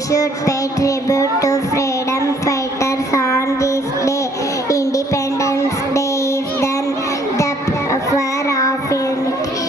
should pay tribute to freedom fighters on this day. Independence Day is the power of unity.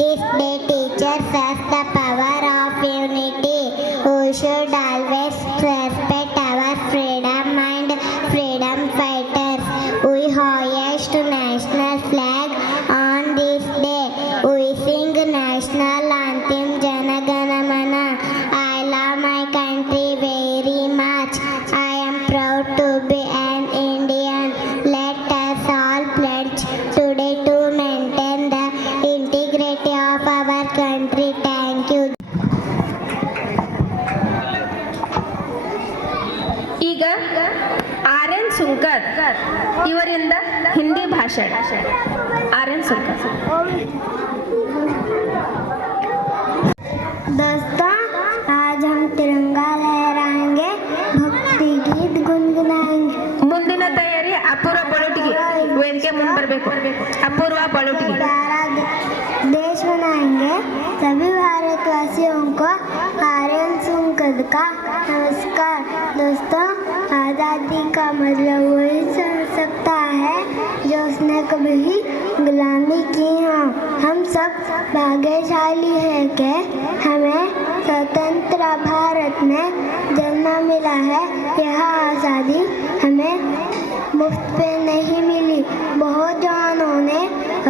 This day teaches us the power of unity. We should always respect our freedom and freedom fighters. We hoist national flag on this day. We sing national anthem Jana Gana Mana. I love my country very much. I am proud to be an Indian. Let us all pledge today to maintain the integrity of our country. Thank you. ಈಗ R N. Sunkar ಇವರಿಂದ ಹಿಂದಿ ಭಾಷಣ. R N. Sunkar. दोस्तों, आज हम तिरंगा लहराएंगे, भक्ति गीत गुनगुनाएंगे. ಮುಂದಿನ ತಯಾರಿ ಅಪೂರ್ವ ಬಳೋಟಿಗೆ. ವೇದಿಕೆ ಮುಂದೆ ಬರಬೇಕು. ಅಪೂರ್ವ ಬಳೋಟಿಗೆ. देश बनाएंगे. सभी भारतवासियों को आर्यन सुंकर का नमस्कार. दोस्तों, आज़ादी का मतलब वही समझ सकता है जो उसने कभी ही गुलामी की हो. हम सब भाग्यशाली है कि हमें स्वतंत्र भारत में जन्म मिला है. यह आज़ादी हमें मुफ्त पे नहीं मिली. बहुत जवानों ने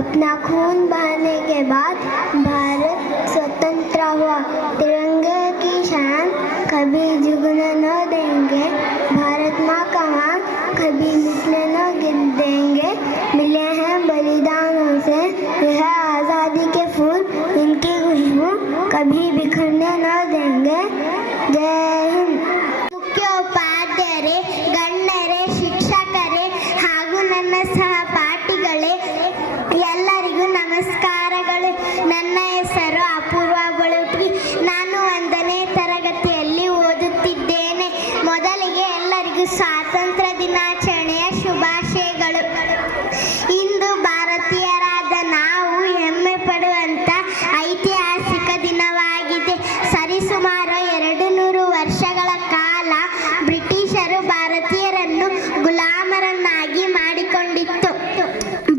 अपना खून बहाने के बाद भारत स्वतंत्र हुआ. तिरंगे की शान कभी झुकने न देंगे. भारत माँ का मान कभी निचले न गिर देंगे. मिले हैं बलिदानों से यह आज़ादी के फूल. इनकी खुशबू कभी बिखरने न देंगे. जय हिंद. ಮುಖ್ಯ ಉಪಾಧ್ಯಾಯರೇ, ಗಣ್ಯರೇ, ಶಿಕ್ಷಕರೇ ಹಾಗೂ ನನ್ನ ಸಹಪಾಠಿಗಳೇ, ಎಲ್ಲರಿಗೂ ನಮಸ್ಕಾರಗಳು. ನನ್ನ ಹೆಸರು ಅಪೂರ್ವ ಬಳೋಟಿ. ನಾನು 1ನೇ ತರಗತಿಯಲ್ಲಿ ಓದುತ್ತಿದ್ದೇನೆ. ಮೊದಲಿಗೆ ಎಲ್ಲರಿಗೂ ಸ್ವಾತಂತ್ರ್ಯ ದಿನಾಚರಣೆಯ ಶುಭಾಶಯಗಳು. ಇಂದು ಭಾರತೀಯರಾದ ನಾವು ಹೆಮ್ಮೆ ಪಡುವಂಥ ಐತಿಹಾಸಿಕ ದಿನವಾಗಿದೆ. ಸರಿಸುಮಾರು 200 ವರ್ಷಗಳ ಕಾಲ ಬ್ರಿಟಿಷರು ಭಾರತೀಯರನ್ನು ಗುಲಾಮರನ್ನಾಗಿ ಮಾಡಿಕೊಂಡಿತ್ತು.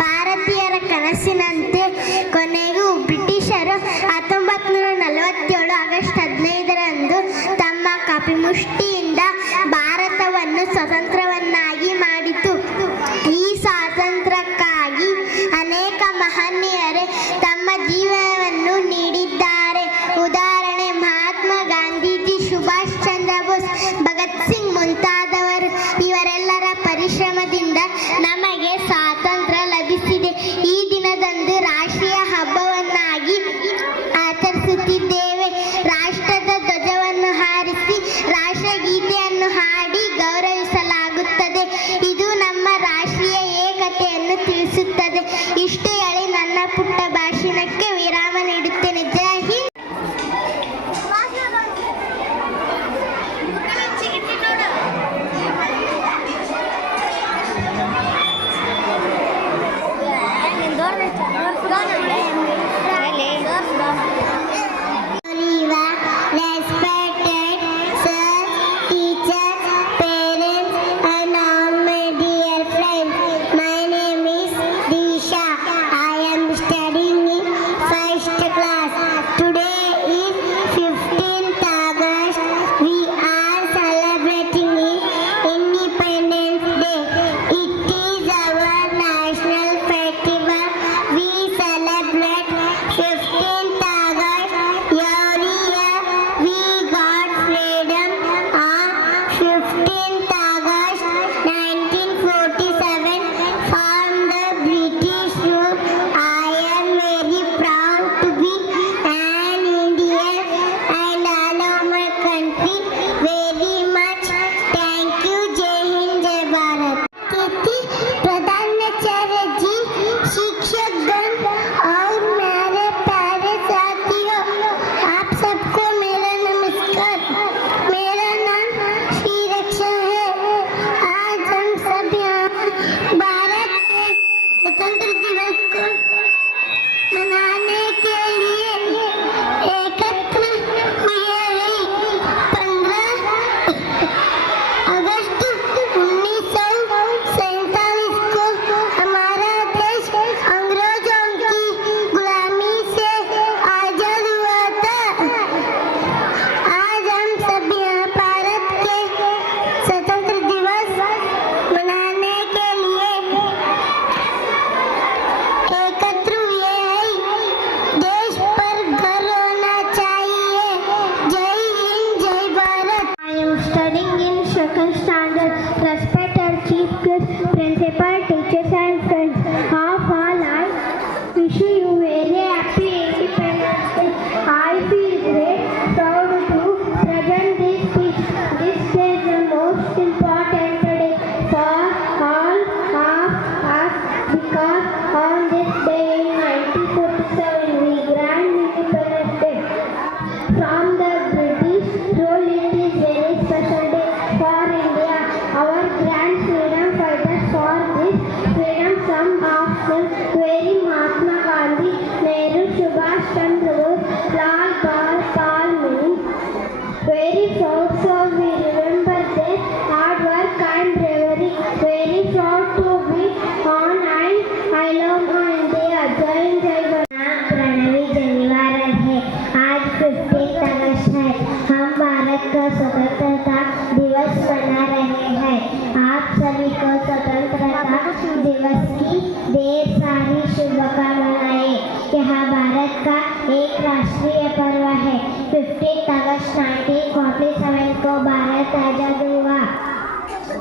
ಭಾರತೀಯರ ಕನಸಿನಂತೆ ಕೊನೆಗೂ ಬ್ರಿಟಿಷರು 1947 ಆಗಸ್ಟ್ 15ರಂದು ತಮ್ಮ ಕಪಿಮುಷ್ಟಿಯಿಂದ ಭಾರತವನ್ನು ಸ್ವತಂತ್ರವನ್ನಾಗಿ ಮಾಡಿತು. ಈ ಸ್ವಾತಂತ್ರ್ಯಕ್ಕಾಗಿ ಅನೇಕ ಮಹನೀಯರೇ ತಮ್ಮ ಜೀವನವನ್ನು ನೀಡಿದ್ದಾರೆ. ಉದಾಹರಣೆ ಮಹಾತ್ಮ ಗಾಂಧೀಜಿ, ಸುಭಾಷ್ ಚಂದ್ರ ಬೋಸ್, ಭಗತ್ ಸಿಂಗ್ ಮುಂತಾದವರು. ಇವರೆಲ್ಲರ ಪರಿಶ್ರಮದಿಂದ ನಮಗೆ ಸ್ವಾತಂತ್ರ್ಯ ಲಭಿಸಿದೆ. ಈ ದಿನದಂದು ರಾಷ್ಟ್ರೀಯ ಹಬ್ಬವನ್ನಾಗಿ ಆಚರಿಸುತ್ತಿದ್ದೇವೆ. ರಾಷ್ಟ್ರದ ಧ್ವಜವನ್ನು ಹಾರಿಸಿ ರಾಷ್ಟ್ರಗೀತೆ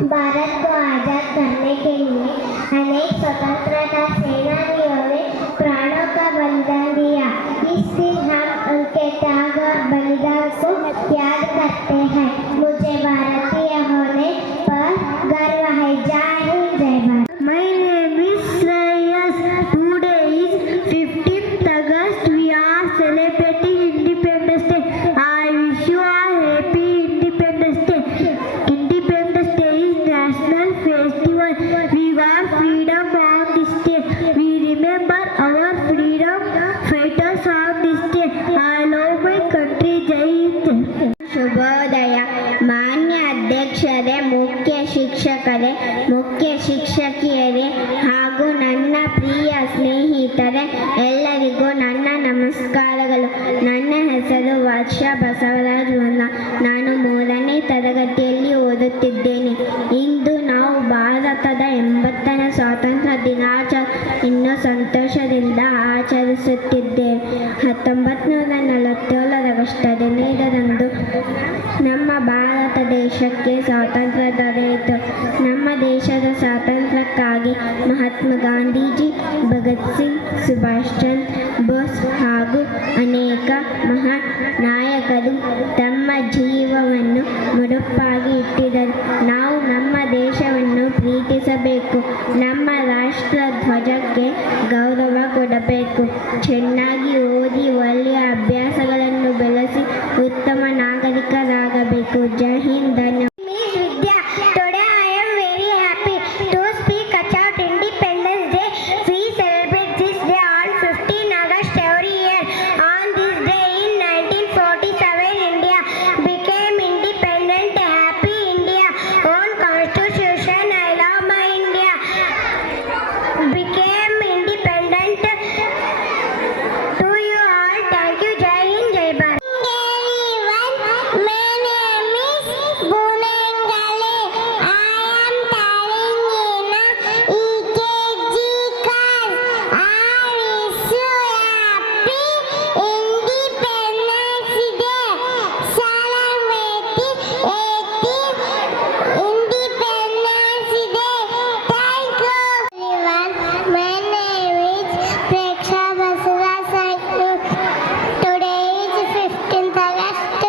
भारत को आज़ाद करने के लिए अनेक स्वतंत्रता सेनानियों ने प्राणों का बलिदान दिया। इस दिन हम उनके त्याग और बलिदान को याद करते हैं। मुझे भारतीय होने पर गर्व है। जय हिंद, जय Bharat. My name is Shreyas. Today is 15th August. We are celebrating Independence Day. I wish you a happy Independence Day. Independence Day is national festival. We want freedom on this day. We remember our freedom fighters on this day. I love my country. Jai Hind. ಶುಭೋದಯ. ಮಾನ್ಯ ಅಧ್ಯಕ್ಷರೇ, ಮುಖ್ಯ ಶಿಕ್ಷಕರೇ, ಮುಖ್ಯ ಶಿಕ್ಷಕಿಯರೇ ಹಾಗೂ ನನ್ನ ಪ್ರಿಯ ಸ್ನೇಹಿತರೆ, ಎಲ್ಲರಿಗೂ ನನ್ನ ನಮಸ್ಕಾರಗಳು. ನನ್ನ ಹೆಸರು ವರ್ಷ ಬಸವರಾಜ್ ವನ್ನ. ನಾನು 3ನೇ ತರಗತಿಯಲ್ಲಿ ಓದುತ್ತಿದ್ದೇನೆ. ಇಂದು ನಾವು ಭಾರತದ 80ನೇ ಸ್ವಾತಂತ್ರ್ಯ ದಿನಾಚರಣೆಯನ್ನು ಸಂತೋಷದಿಂದ ಆಚರಿಸುತ್ತಿದ್ದೇವೆ. 1947 ಆಗಸ್ಟ್ 15ರಂದು ನಮ್ಮ ಭಾರತ ದೇಶಕ್ಕೆ ಸ್ವಾತಂತ್ರ್ಯ ದೊರೆಯಿತು. ನಮ್ಮ ದೇಶದ ಸ್ವಾತಂತ್ರ್ಯಕ್ಕಾಗಿ ಮಹಾತ್ಮ ಗಾಂಧೀಜಿ, ಭಗತ್ ಸಿಂಗ್, ಸುಭಾಷ್ ಚಂದ್ರ ಬೋಸ್ ಹಾಗೂ ಅನೇಕ ಮಹಾನ್ ನಾಯಕರು ತಮ್ಮ ಜೀವವನ್ನು ಮುಡುಪಾಗಿ ಇಟ್ಟಿದ್ದರು. ನಾವು ನಮ್ಮ ದೇಶವನ್ನು ಪ್ರೀತಿಸಬೇಕು. ನಮ್ಮ ರಾಷ್ಟ್ರ ಧ್ವಜಕ್ಕೆ ಗೌರವ ಕೊಡಬೇಕು. ಚೆನ್ನಾಗಿ ಓದಿ ಒಳ್ಳೆಯ ಅಭ್ಯಾಸಗಳನ್ನು ಬೆಳೆಸಿ ಉತ್ತಮ ನಾಗರಿಕರಾಗಬೇಕು. ಜೈ ಹಿಂದ್. ಧನ್ಯವಾದ. Today I am very happy to speak about Independence Day. We celebrate this day on 15 August every year. On this day in 1947, India became independent. Happy India, own constitution. I love my India. Became independent. To you all, thank you. Jai Hind, Jai Bharat. My name is Bunangale. I am telling in EKG class. I wish you happy Independence Day. Celebrate 18th Independence Day. Thank you, everyone. My name is Preksha Basuraj. Today is 15th August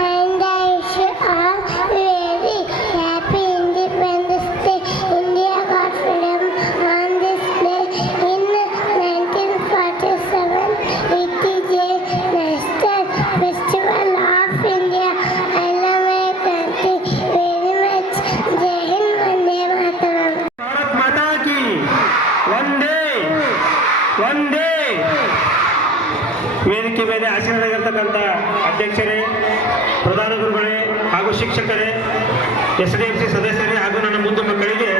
and I wish you all very happy Independence Day. India got freedom on this day in 1947. It is a national festival of India. I love my country very much. Jai Hind, Vande Mataram. Bharat ಮಾತಾ ಕಿ ಒಂದೇ ಒಂದೇ. ವೇದಿಕೆ ಮೇಲೆ ಆಸೀನರಾಗಿರ್ತಕ್ಕಂಥ ಅಧ್ಯಕ್ಷರೇ, ಪ್ರಧಾನ ಗುರುಗಳೇ ಹಾಗೂ ಶಿಕ್ಷಕರೇ, SDMC ಸದಸ್ಯರೇ ಹಾಗೂ ನನ್ನ ಮುದ್ದು ಮಕ್ಕಳಿಗೆ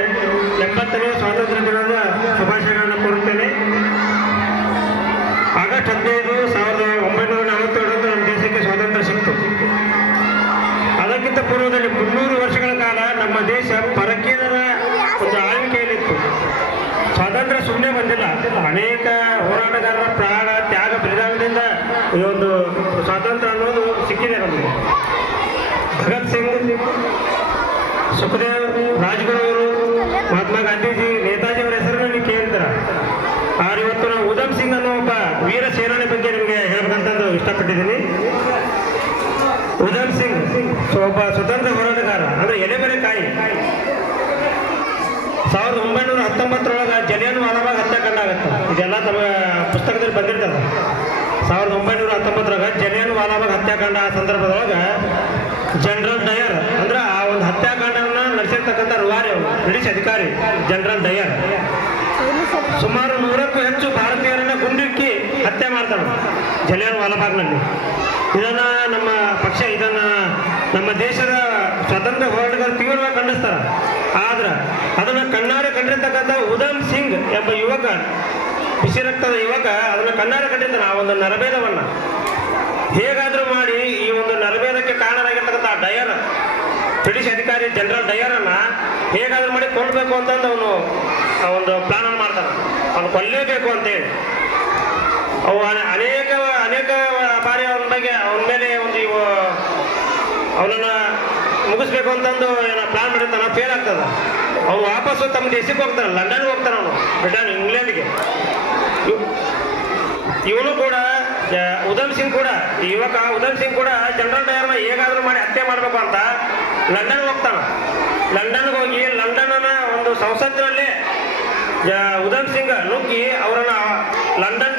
80ನೇ ಸ್ವಾತಂತ್ರ್ಯ ದಿನದ ಶುಭಾಶಯಗಳನ್ನು ಕೋರುತ್ತೇನೆ. ಆಗಸ್ಟ್ 15, 1947 ನಮ್ಮ ದೇಶಕ್ಕೆ ಸ್ವಾತಂತ್ರ್ಯ ಸಿಕ್ತು. ಅದಕ್ಕಿಂತ ಪೂರ್ವದಲ್ಲಿ 300 ವರ್ಷಗಳ ಕಾಲ ನಮ್ಮ ದೇಶ ಪರಕೀಯರ ಒಂದು ಆಳ್ವಿಕೆಯಲ್ಲಿತ್ತು. ಸ್ವಾತಂತ್ರ್ಯ ಸುಮ್ಮನೆ ಬಂದಿಲ್ಲ. ಅನೇಕ ಹೋರಾಟಗಾರರ ಪ್ರಾಣ ತ್ಯಾಗ ಬಲಿದಾನದಿಂದ ಈ ಒಂದು ಸ್ವಾತಂತ್ರ್ಯ ಅನ್ನೋದು ಸಿಕ್ಕಿದೆ ನಮಗೆ. ಭಗತ್ ಸಿಂಗ್, ಸುಖದೇವ್, ರಾಜ್ಗುರು ಅವರು, ಮಹಾತ್ಮ ಗಾಂಧೀಜಿ, ನೇತಾಜಿ ಅವರ ಹೆಸರನ್ನು ನೀವು ಕೇಳಿದ್ರ. ಆದ್ರೆ ಇವತ್ತು ನಾವು ಉಧಮ್ ಸಿಂಗ್ ಅನ್ನೋ ಒಬ್ಬ ವೀರ ಸೇನಾನಿ ಬಗ್ಗೆ ನಿಮಗೆ ಹೇಳ್ಬೇಕಂತಂದು ಇಷ್ಟಪಟ್ಟಿದ್ದೀನಿ. ಉಧಮ್ ಸಿಂಗ್ ಒಬ್ಬ ಸ್ವತಂತ್ರ ಹೋರಾಟಗಾರ, ಅಂದ್ರೆ ಎಲೆಮರೆಕಾಯಿ. 1919 ಜಲಿಯನ್ ವಾಲಾಬಾಗ್ ಹತ್ಯಾಕಾಂಡ ಆಗುತ್ತೆ. ಇದೆಲ್ಲ ತಮ್ಮ ಪುಸ್ತಕದಲ್ಲಿ ಬಂದಿರ್ತದೆ. 1919 ಜಲಿಯನ್ ವಾಲಾಬಾಗ್ ಹತ್ಯಾಕಾಂಡ ಸಂದರ್ಭದೊಳಗೆ ಜನರಲ್ ಡಯರ್ ಅಂದ್ರೆ ಆ ಒಂದು ಹತ್ಯಾಕಾಂಡವನ್ನ ನಡೆಸಿರ್ತಕ್ಕಂಥ ರೂವಾರಿ ಅವರು, ಬ್ರಿಟಿಷ್ ಅಧಿಕಾರಿ ಜನರಲ್ ಡಯರ್ ಸುಮಾರು 100ಕ್ಕೂ ಹೆಚ್ಚು ಭಾರತೀಯರನ್ನ ಗುಂಡಿಕ್ಕಿ ಹತ್ಯೆ ಮಾಡ್ತಾರೆ ಜಲಿಯನ್ ವಾಲಾಬಾಗ್ನಲ್ಲಿ. ಇದನ್ನ ನಮ್ಮ ಪಕ್ಷ, ಇದನ್ನ ನಮ್ಮ ದೇಶದ ಸ್ವಾತಂತ್ರ್ಯ ಹೋರಾಟಗಾರರು ತೀವ್ರವಾಗಿ ಖಂಡಿಸ್ತಾರೆ. ಆದ್ರೆ ಅದನ್ನ ಕಣ್ಣಾರೆ ಕಂಡಿರ್ತಕ್ಕಂಥ ಉಧಮ್ ಸಿಂಗ್ ಎಂಬ ಯುವಕ, ಬಿಸಿ ರಕ್ತದ ಯುವಕ, ಅದನ್ನ ಕಣ್ಣಾರೆ ಕಂಡಿದ್ದಾನೆ. ಆ ಒಂದು ನರಭೇದವನ್ನ ಹೇಗಾದ್ರೂ ಮಾಡಿ ಈ ಒಂದು ನರಭೇದಕ್ಕೆ ಕಾರಣರಾಗಿರ್ತಕ್ಕಂಥ ಡಯರ್, ಬ್ರಿಟಿಷ್ ಅಧಿಕಾರಿ ಜನರಲ್ ಡಯರನ್ನ ಹೇಗಾದ್ರೂ ಮಾಡಿ ಕೊಲ್ಲಬೇಕು ಅಂತಂದು ಅವನು ಒಂದು ಪ್ಲಾನ್ ಅನ್ನು ಮಾಡ್ತಾನೆ. ಅವನು ಕೊಲ್ಲೇಬೇಕು ಅಂತೇಳಿ ಅವು ಅನೇಕ ಬಾರಿ ಅವನ ಮೇಲೆ ಒಂದು ಅವನನ್ನ ಮುಗಿಸ್ಬೇಕು ಅಂತಂದು ಏನೋ ಪ್ಲಾನ್ ಮಾಡಿರ್ತಾನ, ಫೇಲ್ ಆಗ್ತದ. ಅವ್ನು ವಾಪಸ್ಸು ತಮ್ಮ ದೇಶಕ್ಕೆ ಹೋಗ್ತಾನೆ, ಲಂಡನ್ಗೆ ಹೋಗ್ತಾನೆ, ಅವನು ಬ್ರಿಟನ್ ಇಂಗ್ಲೆಂಡ್ಗೆ. ಇವನು ಕೂಡ ಉಧಮ್ ಸಿಂಗ್ ಕೂಡ, ಯುವಕ ಉಧಮ್ ಸಿಂಗ್ ಕೂಡ ಜನರಲ್ ಡಯರ್ನ ಹೇಗಾದ್ರೂ ಮಾಡಿ ಹತ್ಯೆ ಮಾಡಬೇಕು ಅಂತ ಲಂಡನ್ಗೆ ಹೋಗ್ತಾನೆ. ಲಂಡನ್ಗೆ ಹೋಗಿ ಲಂಡನ್ನ ಒಂದು ಸಂಸತ್ತಿನಲ್ಲಿ ಉಧಮ್ ಸಿಂಗ್ ನುಗ್ಗಿ ಅವರನ್ನ ಲಂಡನ್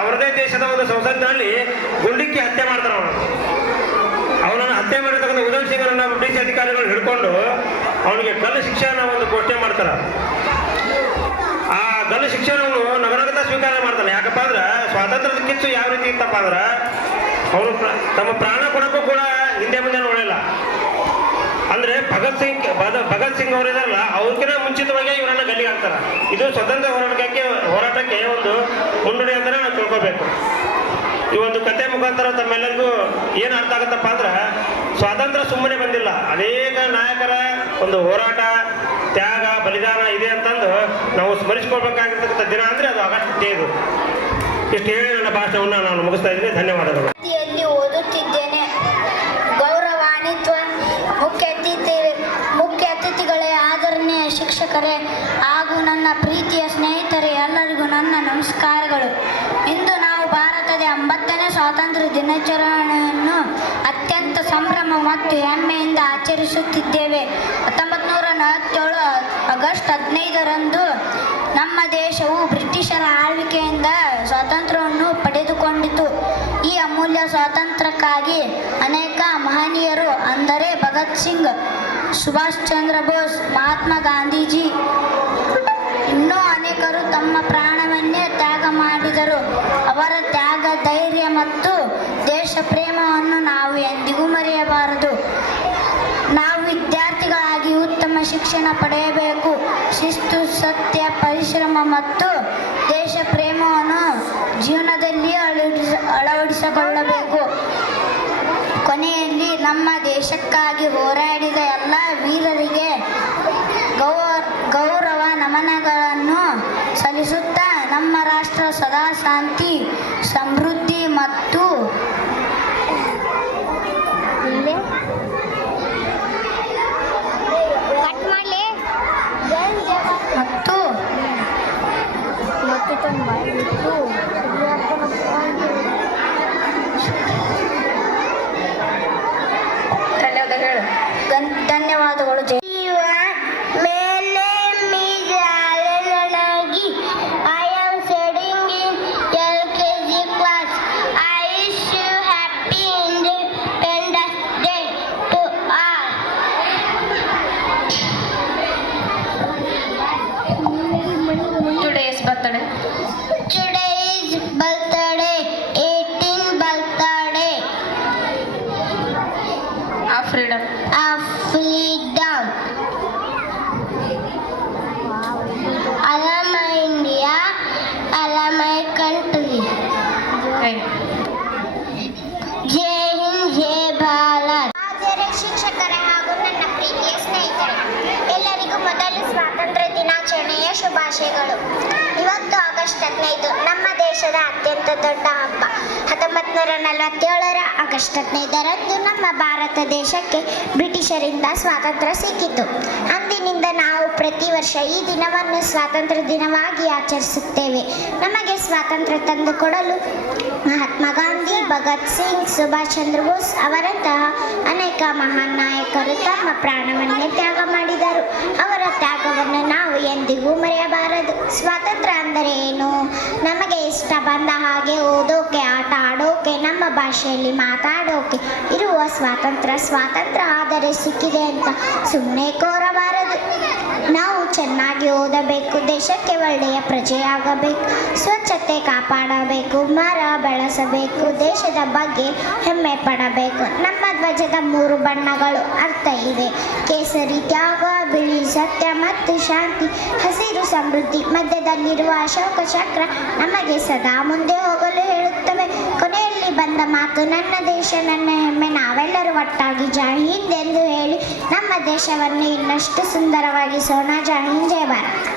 ಅವರದೇ ದೇಶದ ಒಂದು ಸಂಸತ್ತಿನಲ್ಲಿ ಗುಂಡಿಕ್ಕಿ ಹತ್ಯೆ ಮಾಡ್ತಾರೆ. ಅವನನ್ನು ಹತ್ಯೆ ಮಾಡಿರ್ತಕ್ಕಂಥ ಉಧಮ್ ಸಿಂಗ್ರನ್ನ ಬ್ರಿಟಿಷ್ ಅಧಿಕಾರಿಗಳು ಹಿಡ್ಕೊಂಡು ಅವನಿಗೆ ಗಲ್ಲು ಶಿಕ್ಷೆಯನ್ನು ಒಂದು ಘೋಷಣೆ ಮಾಡ್ತಾರೆ. ಆ ಗಲ್ಲು ಶಿಕ್ಷೆಯನ್ನು ನಗನಗತ ಸ್ವೀಕಾರ ಮಾಡ್ತಾನೆ. ಯಾಕಪ್ಪ ಅಂದ್ರೆ ಸ್ವಾತಂತ್ರ್ಯದ ಕಿಚ್ಚು ಯಾವ ರೀತಿ ಇತ್ತಪ್ಪ ಅಂದ್ರೆ ಅವನು ತಮ್ಮ ಪ್ರಾಣ ಕೊಡಕ್ಕೂ ಕೂಡ ಹಿಂದೆ ಮುಂದೆ ನೋಡಿಲ್ಲ. ಅಂದ್ರೆ ಭಗತ್ ಸಿಂಗ್ ಅವರಿದಾರಲ್ಲ, ಅವ್ರಿಗಿಂತ ಮುಂಚಿತವಾಗಿ ಇವರನ್ನ ಗಲ್ಲಿಗೆ ಹಾಕ್ತಾರ. ಇದು ಸ್ವತಂತ್ರ ಹೋರಾಟಕ್ಕೆ ಒಂದು ಮುನ್ನುಡಿ ಅಂತಾನೆ ನಾವು ತಿಳ್ಕೋಬೇಕು. ಈ ಒಂದು ಕತೆ ಮುಖಾಂತರ ತಮ್ಮೆಲ್ಲರಿಗೂ ಏನು ಅರ್ಥ ಆಗುತ್ತಪ್ಪ ಅಂದ್ರೆ ಸ್ವಾತಂತ್ರ್ಯ ಸುಮ್ಮನೆ ಬಂದಿಲ್ಲ, ಅನೇಕ ನಾಯಕರ ಒಂದು ಹೋರಾಟ, ತ್ಯಾಗ, ಬಲಿದಾನ ಇದೆ ಅಂತಂದು ನಾವು ಸ್ಮರಿಸ್ಕೊಳ್ಬೇಕಾಗಿರ್ತಕ್ಕಂಥ ದಿನ ಅಂದ್ರೆ ಅದು ಆಗಸ್ಟ್ 15. ಇಷ್ಟು ಹೇಳಿ ನನ್ನ ಭಾಷಣವನ್ನು ನಾನು ಮುಗಿಸ್ತಾ ಇದ್ದೀನಿ. ಧನ್ಯವಾದಗಳು. ಓದುತ್ತಿದ್ದೇನೆ. ಗೌರವಾನ್ವಿತ ಮುಖ್ಯ ಅತಿಥಿಗಳೇ, ಆದರಣೀಯ ಶಿಕ್ಷಕರೇ ಹಾಗೂ ನನ್ನ ಪ್ರೀತಿಯ ಸ್ನೇಹಿತರೇ, ಎಲ್ಲರಿಗೂ ನನ್ನ ನಮಸ್ಕಾರಗಳು. ಇಂದು ನಾವು ಭಾರತದ 80ನೇ ಸ್ವಾತಂತ್ರ್ಯ ದಿನಾಚರಣೆಯನ್ನು ಅತ್ಯಂತ ಸಂಭ್ರಮ ಮತ್ತು ಹೆಮ್ಮೆಯಿಂದ ಆಚರಿಸುತ್ತಿದ್ದೇವೆ. 1947 ಆಗಸ್ಟ್ 15ರಂದು ನಮ್ಮ ದೇಶವು ಬ್ರಿಟಿಷರ ಆಳ್ವಿಕೆಯಿಂದ ಸ್ವಾತಂತ್ರ್ಯವನ್ನು ಪಡೆದುಕೊಂಡಿತು. ಈ ಅಮೂಲ್ಯ ಸ್ವಾತಂತ್ರ್ಯಕ್ಕಾಗಿ ಅನೇಕ ಮಹನೀಯರು ಅಂದರೆ ಭಗತ್ ಸಿಂಗ್, ಸುಭಾಷ್ ಚಂದ್ರ ಬೋಸ್, ಮಹಾತ್ಮ ಗಾಂಧೀಜಿ ಇನ್ನೂ ಅನೇಕರು ತಮ್ಮ ಪ್ರಾಣವನ್ನೇ ತ್ಯಾಗ ಮಾಡಿದರು. ಅವರ ತ್ಯಾಗ, ಧೈರ್ಯ ಮತ್ತು ದೇಶ ಪ್ರೇಮವನ್ನು ನಾವು ಎಂದಿಗೂ ಮರೆಯಬಾರದು. ನಾವು ವಿದ್ಯಾರ್ಥಿಗಳಾಗಿ ಉತ್ತಮ ಶಿಕ್ಷಣ ಪಡೆಯಬೇಕು. ಶಿಸ್ತು, ಸತ್ಯ, ಪರಿಶ್ರಮ ಮತ್ತು ದೇಶ ಪ್ರೇಮವನ್ನು ಜೀವನದಲ್ಲಿ ಅಳವಡಿಸಿಕೊಳ್ಳಬೇಕು. ಕೊನೆಯಲ್ಲಿ ನಮ್ಮ ದೇಶಕ್ಕಾಗಿ ಹೋರಾಡಿದ ಎಲ್ಲ ವೀರರಿಗೆ ಗೌರವ ನಮನಗಳನ್ನು ಸಲ್ಲಿಸುತ್ತಾ ನಮ್ಮ ರಾಷ್ಟ್ರ ಸದಾ ಶಾಂತಿ, ಸಮೃದ್ಧಿ ಮತ್ತು ಧನ್ಯವಾದಗಳು. Freedom. Freedom. I love my India. I love my country. Hey. ಜೈ ಹಿಂದ್, ಜೈ ಭಾರತ್. ಆದರೆ ಶಿಕ್ಷಕರೇ ಹಾಗೂ ನನ್ನ ಪ್ರೀತಿಯ ಸ್ನೇಹಿತರೆ, ಎಲ್ಲರಿಗೂ ಮೊದಲು ಸ್ವಾತಂತ್ರ್ಯ ದಿನಾಚರಣೆಯ ಶುಭಾಶಯಗಳು. ಇವತ್ತು ಆಗಸ್ಟ್ 15 ನಮ್ಮ ದೇಶದ ಅತ್ಯಂತ ದೊಡ್ಡ ಹಬ್ಬ. 1947 ಆಗಸ್ಟ್ 15ರಂದು ನಮ್ಮ ಭಾರತ ದೇಶಕ್ಕೆ ಬ್ರಿಟಿಷರಿಂದ ಸ್ವಾತಂತ್ರ್ಯ ಸಿಕ್ಕಿತು. ಅಂದಿನಿಂದ ನಾವು ಪ್ರತಿ ವರ್ಷ ಈ ದಿನವನ್ನು ಸ್ವಾತಂತ್ರ್ಯ ದಿನವಾಗಿ ಆಚರಿಸುತ್ತೇವೆ. ನಮಗೆ ಸ್ವಾತಂತ್ರ್ಯ ತಂದುಕೊಡಲು ಮಹಾತ್ಮ ಗಾಂಧಿ, ಭಗತ್ ಸಿಂಗ್, ಸುಭಾಷ್ ಚಂದ್ರ ಬೋಸ್ ಅವರಂತಹ ಅನೇಕ ಮಹಾನ್ ನಾಯಕರು ತಮ್ಮ ಪ್ರಾಣವನ್ನೇ ತ್ಯಾಗ ಮಾಡಿದರು. ಅವರ ತ್ಯಾಗವನ್ನು ನಾವು ಎಂದಿಗೂ ಮರೆಯಬಾರದು. ಸ್ವಾತಂತ್ರ್ಯ ಅಂದರೆ ಏನು? ನಮಗೆ ಇಷ್ಟ ಬಂದ ಹಾಗೆ ಓದೋಕೆ, ಆಟ ಆಡೋಕೆ, ನಮ್ಮ ಭಾಷೆಯಲ್ಲಿ ಮಾತಾಡೋಕೆ ಇರುವ ಸ್ವಾತಂತ್ರ್ಯ. ಸ್ವಾತಂತ್ರ್ಯ ಆದರೆ ಸಿಕ್ಕಿದೆ ಅಂತ ಸುಮ್ಮನೆ ಕೋರಬಾರದು. ನಾವು ಚೆನ್ನಾಗಿ ಓದಬೇಕು, ದೇಶಕ್ಕೆ ಒಳ್ಳೆಯ ಪ್ರಜೆಯಾಗಬೇಕು, ಸ್ವಚ್ಛತೆ ಕಾಪಾಡಬೇಕು, ಮರ ಬೆಳೆಸಬೇಕು, ದೇಶದ ಬಗ್ಗೆ ಹೆಮ್ಮೆ ಪಡಬೇಕು. ನಮ್ಮ ಧ್ವಜದ 3 ಬಣ್ಣಗಳು ಅರ್ಥ ಇದೆ: ಕೇಸರಿ ತ್ಯಾಗ, ಬಿಳಿ ಸತ್ಯ ಮತ್ತು ಶಾಂತಿ, ಹಸಿರು ಸಮೃದ್ಧಿ. ಮಧ್ಯದಲ್ಲಿರುವ ಅಶೋಕ ಚಕ್ರ ನಮಗೆ ಸದಾ ಮುಂದೆ ಹೋಗಲು ಹೇಳುತ್ತವೆ. ಕೊನೆಯಲ್ಲಿ ಬಂದ ಮಾತು: ನನ್ನ ದೇಶ ನನ್ನ ಹೆಮ್ಮೆ. ನಾವೆಲ್ಲರೂ ಒಟ್ಟಾಗಿ ಜೈ ಹಿಂದ್ ಎಂದು ಹೇಳಿ ನಮ್ಮ ದೇಶವನ್ನು ಇನ್ನಷ್ಟು ಸುಂದರವಾಗಿಸೋಣ. ಜೈ ಹಿಂದ್, ಜೈ Bharat.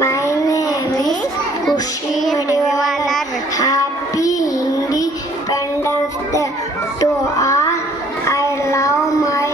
My name is Kushi Mediwalar. Happy Independence Day to all. I love my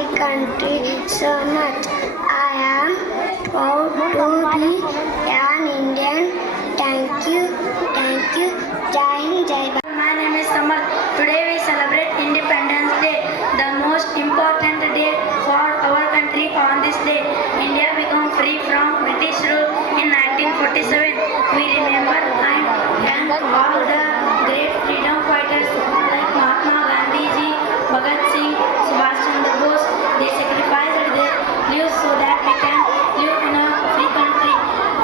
Day, India became free from British rule in 1947. We remember and thank all the great freedom fighters like Mahatma Gandhi ji, Bhagat Singh, Subhash Chandra Bose. They sacrificed their lives so that we can live in a free country.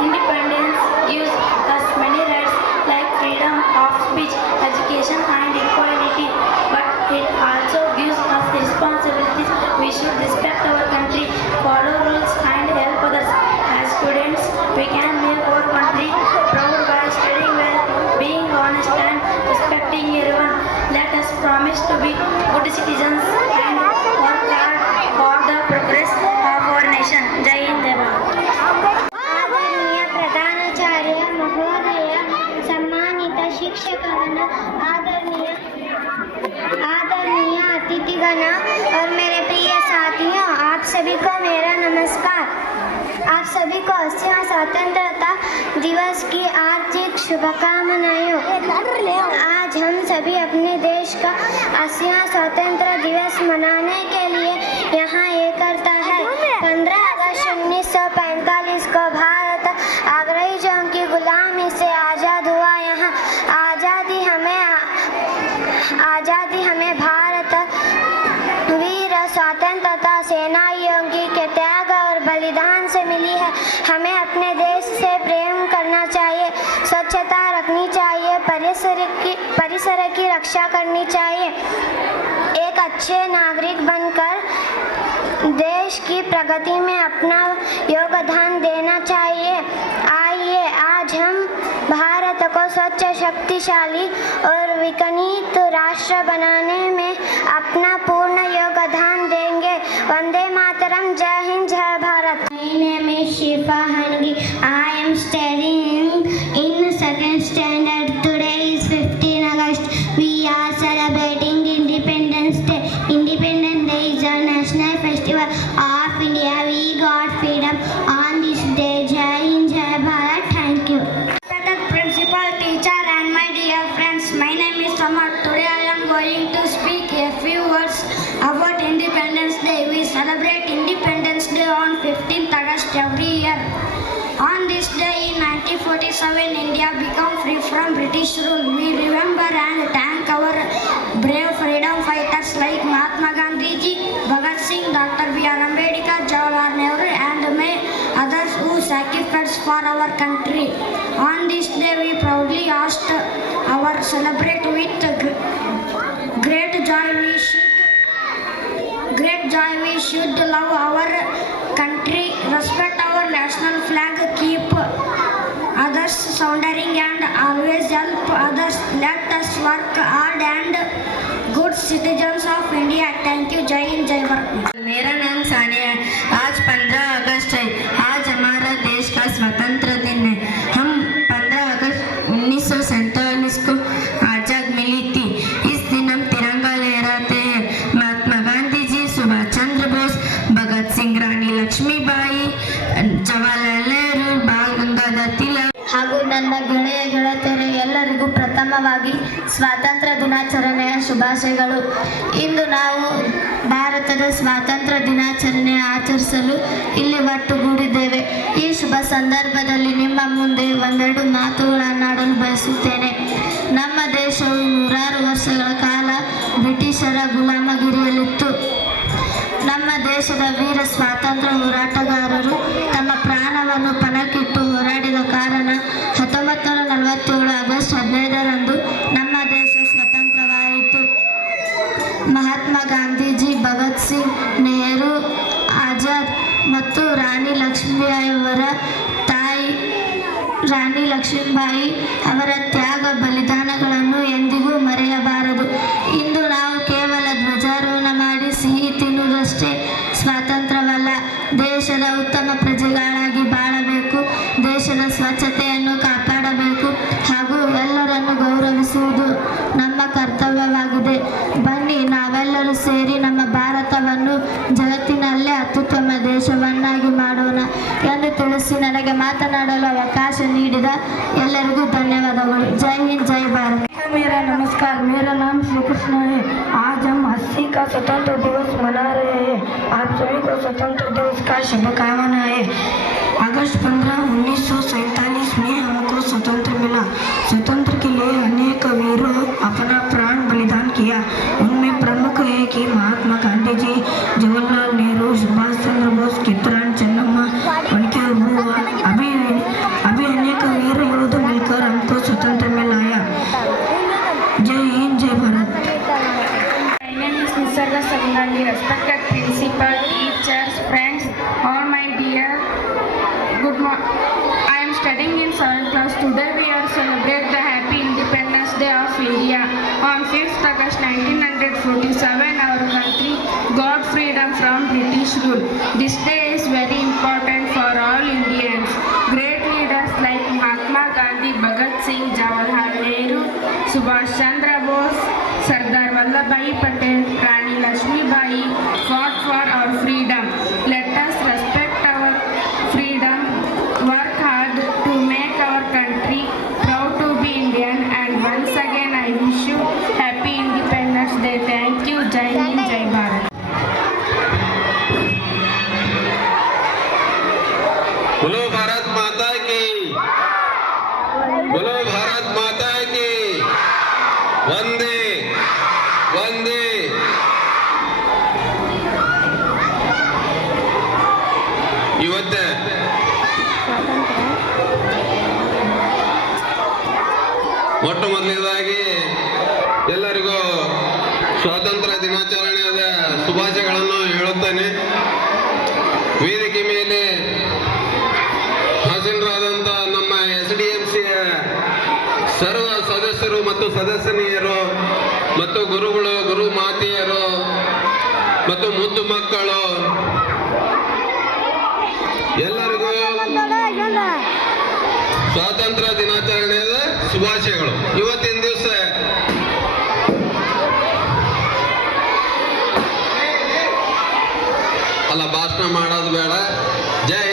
Independence gives us many rights like freedom of speech, education and equality, but it also gives us responsibilities. We should respect our country, follow rules and help others. As students, we can make our country proud by studying well, being honest and respecting everyone. Let us promise to be good citizens and work hard for the progress of our nation. Jai Hind, Jai Bharat. ಆದರಣೀಯ ಪ್ರಧಾನಾಚಾರ್ಯ ಮಹೋದಯ, सम्मानित शिक्षकगण, आदरणीय अतिथिगण और मेरे प्रिय साथियों, आप सभी को मेरा नमस्कार। आप सभी को 80वां स्वतंत्रता दिवस की हार्दिक शुभकामनाएं। आज हम सभी अपने देश का 80वां स्वतंत्रता दिवस मनाने के लिए यहाँ एकत्र है। 15 अगस्त 1945 को भारत अंग्रेजों की गुलामी से आज़ाद हुआ। यहाँ आज़ादी हमें भारत वीर स्वतंत्रता सेनानियों के त्याग और बलिदान से मिली है। हमें अपने देश से प्रेम करना चाहिए, स्वच्छता रखनी चाहिए, परिसर की रक्षा करनी चाहिए, एक अच्छे नागरिक बनकर देश की प्रगति में अपना योगदान देना चाहिए। आइए आज हम भारत को स्वच्छ, शक्तिशाली और विकसित राष्ट्र बनाने में अपना पूर्ण योगदान देंगे। वंदे मातरम। जय हिंद, जय Bharat. My name is Shifa Hangi. I am studying in second standard. Today is 15 August. We are celebrating Independence Day. Independence Day is a national festival of India. We got freedom on this day. Jai Hind, Jai Bharat. Thank you. Principal, teacher and my dear friends, my name is Samar. Today I am going to speak a few words about Independence Day. We celebrate Independence Day on 15th August every year. On this day in 1947, India became free from British rule. We remember and thank our brave freedom fighters like Mahatma Gandhi ji, Bhagat Singh, Dr. B.R. Ambedkar, Jawaharlal Nehru and many others who sacrificed for our country. On this day, we proudly asked our celebrate with great joy. We should love our country, respect our national flag, keep others sounding and always help others. Let us work hard and good citizens of India. Thank you. Jai Hind, Jai Bharat. मेरा नाम सानिया है। आज 15 अगस्त है। आज हमारा देश का स्वतंत्र दिन है। हम 15 अगस्त 1947 को आज़ाद मिली थी। इस दिन हम तिरंगा लहराते हैं। महात्मा गांधी जी, सुभाष चंद्र बोस, भगत सिंह, रानी लक्ष्मीबाई, जवाहरलाल नेहरू, बाल गंगाधर तिलक ಹಾಗೂ ನನ್ನ ಗೆಳೆಯ ಗೆಳತಿಯರು ಎಲ್ಲರಿಗೂ ಪ್ರಥಮವಾಗಿ ಸ್ವಾತಂತ್ರ್ಯ ದಿನಾಚರಣೆಯ ಶುಭಾಶಯಗಳು. ಇಂದು ನಾವು ಭಾರತದ ಸ್ವಾತಂತ್ರ್ಯ ದಿನಾಚರಣೆ ಆಚರಿಸಲು ಇಲ್ಲಿ ಒಟ್ಟುಗೂಡಿದ್ದೇವೆ. ಈ ಶುಭ ಸಂದರ್ಭದಲ್ಲಿ ನಿಮ್ಮ ಮುಂದೆ ಒಂದೆರಡು ಮಾತುಗಳನ್ನಾಡಲು ಬಯಸುತ್ತೇನೆ. ನಮ್ಮ ದೇಶವು 100 ವರ್ಷಗಳ ಕಾಲ ಬ್ರಿಟಿಷರ ಗುಲಾಮಗಿರಿಯಲ್ಲಿತ್ತು. ನಮ್ಮ ದೇಶದ ವೀರ ಸ್ವಾತಂತ್ರ್ಯ ಹೋರಾಟಗಾರರು ತಮ್ಮ ಪ್ರಾಣವನ್ನು ಪಣಕ್ಕಿಟ್ಟು ಹೋರಾಡಿದ ಕಾರಣ 1947 ಆಗಸ್ಟ್ 15ರಂದು ನಮ್ಮ ದೇಶ ಸ್ವತಂತ್ರವಾಯಿತು. ಮಹಾತ್ಮ ಗಾಂಧೀಜಿ, ಭಗತ್ ಸಿಂಗ್, ನೆಹರು, ಆಜಾದ್ ಮತ್ತು ರಾಣಿ ಲಕ್ಷ್ಮೀಬಾಯಿಯವರ ತಾಯಿ ರಾಣಿ ಲಕ್ಷ್ಮೀಬಾಯಿ ಅವರ ತ್ಯಾಗ ಬಲಿದಾನಗಳನ್ನು ಎಂದಿಗೂ ಮರೆಯಬಾರದು. ಇಂದು ನಾವು ಕೇವಲ ಧ್ವಜಾರೋಹಣ ಮಾಡಿ ಸಿಹಿ ತಿನ್ನುವುದಷ್ಟೇ ಸ್ವಾತಂತ್ರ್ಯವಲ್ಲ. ದೇಶದ ಉತ್ತಮ ಪ್ರಜೆಗಳಾಗಿ ಬಾಳಬೇಕು, ದೇಶದ ಸ್ವಚ್ಛತೆಯನ್ನು ಕಾಪಾಡಬೇಕು ಹಾಗೂ ಎಲ್ಲರನ್ನು ಗೌರವಿಸುವುದು ನಮ್ಮ ಕರ್ತವ್ಯವಾಗಿದೆ. ಬನ್ನಿ ನಾವೆಲ್ಲರೂ ಸೇರಿ ನಮ್ಮ ಭಾರತವನ್ನು ಜಗತ್ತಿನಲ್ಲೇ ಅತ್ಯುತ್ತಮ ದೇಶವನ್ನಾಗಿ ಮಾಡೋಣ ಎಂದು ತಿಳಿಸಿ ನನಗೆ ಮಾತನಾಡಲು ಅವಕಾಶ ನೀಡಿದ ಎಲ್ಲರಿಗೂ ಧನ್ಯವಾದಗಳು. ಜೈ ಹಿಂದ್, ಜೈ ಭಾರತ್. मेरा नमस्कार, मेरा नाम श्री कृष्ण है। आज हम 80 का स्वतंत्र दिवस मना रहे हैं। आप सभी को स्वतंत्र दिवस का शुभकामना है। अगस्त 15, 1947 में हमको स्वतंत्र मिला। स्वतंत्र के लिए अनेक वीरों अपना प्राण बलिदान किया। उनमें प्रमुख है कि महात्मा गांधी जी, जवाहरलाल नेहरू, सुभाष चंद्र बोस, कित्तूरानी ಚೆನ್ನಮ್ಮ, उनके अभी अनेक वीर योद्धा मिलकर हमको स्वतंत्र में लाया। जय हिंद, जय Bharat. My name is Nisarga Sangangi, respected principal, teachers, friends, all my dear. Good morning. I am studying in 7th class. Today we are celebrate the happy Independence Day of India. On 5th August 1947, our country got freedom from British rule. This day is very important for all Indians. Great leaders like Mahatma Gandhi, Bhagat Singh, Jawaharlal Nehru, Subhash Chandra Bose, Sardar Vallabhbhai Patel, Rani Lakshmi Bai fought for our freedom. Let us respect our freedom, work hard to make our country proud to be Indian, and once again I wish you happy Independence Day. Thank you. Jai Hind, Jai Bharat. बोलो भारत माता की, बोलो भारत माता की, वंदे वंदे। ಇವತ್ತು ಮೊಟ್ಟ ಮೊದಲನೇದಾಗಿ ಎಲ್ಲರಿಗೂ ಸ್ವಾತಂತ್ರ್ಯ ದಿನಾಚರಣೆಯ ಶುಭಾಶಯಗಳನ್ನು ಹೇಳುತ್ತೇನೆ. ವೇದಿಕೆ ಮೇಲೆ ಹಾಜರಾದಂಥ ನಮ್ಮ SDMCಯ ಸರ್ವ ಸದಸ್ಯರು ಮತ್ತು ಸದಸ್ಯನಿಯರು ಮತ್ತು ಗುರುಗಳು, ಗುರು ಮಾತೆಯರು ಮತ್ತು ಮುದ್ದು ಮಕ್ಕಳು ಎಲ್ಲರಿಗೂ ಸ್ವಾತಂತ್ರ್ಯ ದಿನಾಚರಣೆಯ ಶುಭಾಶಯಗಳು. ಇವತ್ತಿನ ದಿವಸ ಭಾಷಣ ಮಾಡೋದು ಬೇಡ. ಜೈ